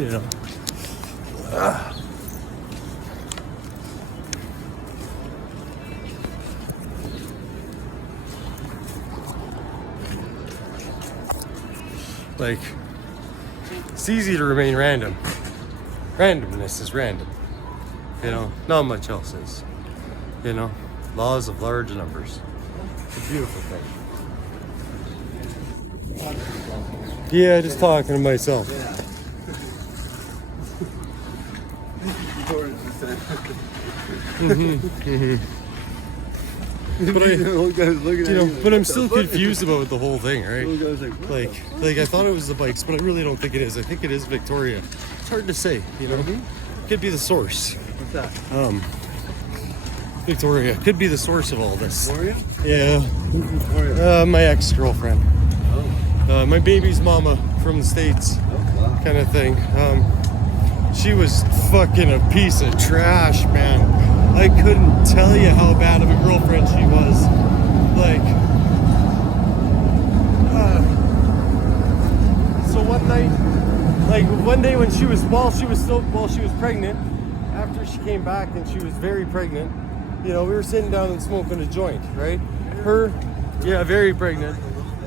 you know. Like, it's easy to remain random. Randomness is random. You know, not much else is. You know, laws of large numbers. It's a beautiful thing. Yeah, just talking to myself. But but I'm still confused about the whole thing, right? Like I thought it was the bikes, but I really don't think it is. I think it is Victoria. It's hard to say, you know. Could be the source. What's that? Victoria could be the source of all this. Victoria? Yeah. Who's Victoria? My ex-girlfriend. Oh. My baby's mama from the States, Oh, wow. kind of thing. She was fucking a piece of trash, man. I couldn't tell you how bad of a girlfriend she was. Like, so one night, like one day when she was pregnant, after she came back and she was very pregnant, you know, we were sitting down and smoking a joint, right? Yeah, very pregnant.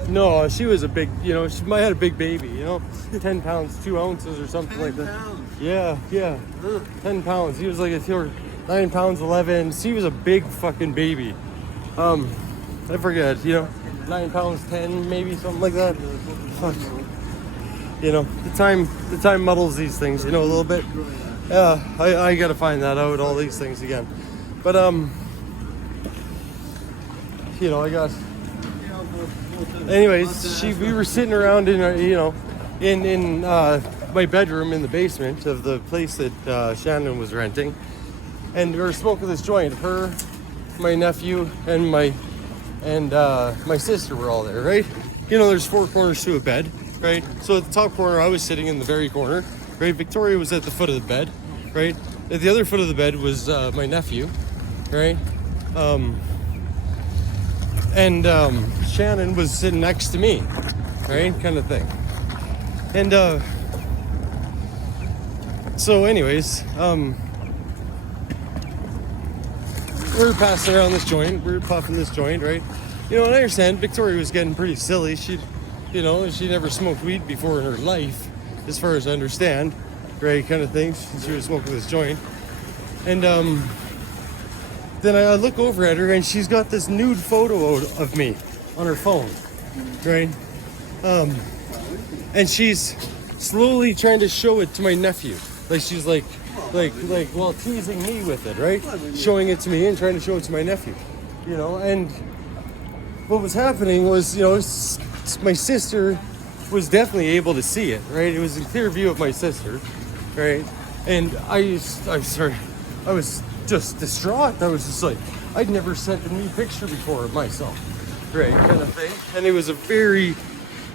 No, she was a big, you know, she might have had a big baby, you know, 10 pounds, 2 ounces or something like that. Yeah, 10 pounds. He was like, 9 pounds, 11. She was a big fucking baby. I forget, you know, 9 pounds, 10, maybe something like that. Fuck. You know, the time muddles these things, you know, a little bit. Yeah, I gotta find that out, all these things again. But, you know, anyways, we were sitting around in, you know, in my bedroom in the basement of the place that Shannon was renting, and we were smoking this joint. Her, my nephew, and my sister were all there, right? You know, there's 4 corners to a bed, right? So at the top corner, I was sitting in the very corner, right? Victoria was at the foot of the bed, right? At the other foot of the bed was my nephew, right? And Shannon was sitting next to me, right? Kind of thing. And so anyways, we were passing around this joint, we were puffing this joint, right? You know, and I understand Victoria was getting pretty silly. She never smoked weed before in her life, as far as I understand, right? Kind of thing. She was smoking this joint. And then I look over at her and she's got this nude photo of me on her phone, right? And she's slowly trying to show it to my nephew. Like she's like teasing me with it, right? Showing it to me and trying to show it to my nephew, you know? And what was happening was, you know, my sister was definitely able to see it, right? It was in clear view of my sister, right? And I was just distraught. I was just like, I'd never sent a new picture before of myself, right? Kind of thing. And it was a very,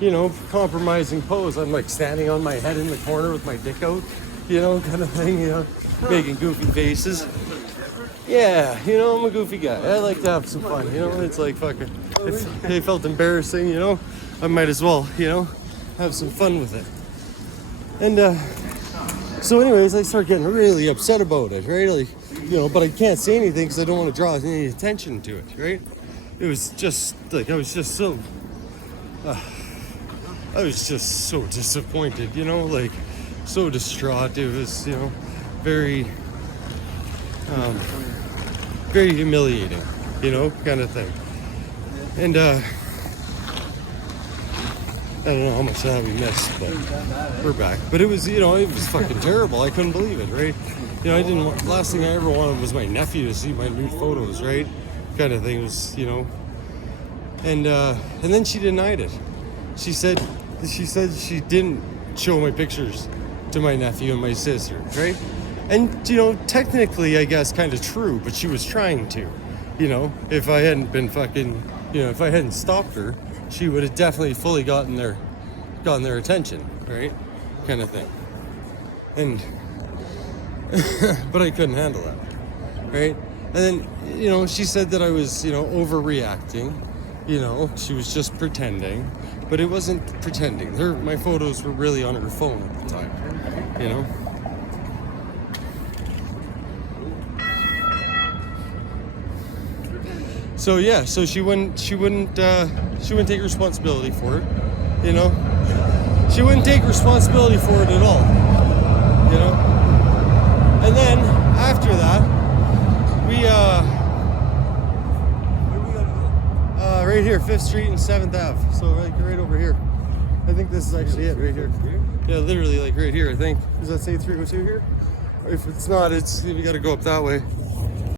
you know, compromising pose. I'm like standing on my head in the corner with my dick out, you know, kind of thing, you know, making goofy faces. Yeah, you know, I'm a goofy guy. I like to have some fun, you know. It's like fucking, if it felt embarrassing, you know, I might as well, you know, have some fun with it. And so anyways, I start getting really upset about it, right? Like, you know, but I can't say anything because I don't want to draw any attention to it, right? It was just like, I was just so disappointed, you know, like so distraught. It was, you know, very humiliating, you know, kind of thing. And I don't know how much of that we missed, but we're back. But it was, you know, it was fucking terrible. I couldn't believe it, right? You know, the last thing I ever wanted was my nephew to see my nude photos, right? Kind of thing was, you know. And then she denied it. She said she didn't show my pictures to my nephew and my sister, right? And, you know, technically, I guess, kind of true, but she was trying to. You know, if I hadn't been fucking, you know, if I hadn't stopped her, she would have definitely fully gotten their attention, right? Kind of thing. And, but I couldn't handle that, right? And then, you know, she said that I was, you know, overreacting. You know, she was just pretending, but it wasn't pretending. My photos were really on her phone at the time, You know. So yeah, so she wouldn't take responsibility for it, you know. She wouldn't take responsibility for it at all, you know. And then after that, we Where we gotta right here, 5th Street and 7th Ave. So like right over here. I think this is actually it right here. Yeah, literally like right here. I think. Does that say 302 here? If it's not, we gotta go up that way.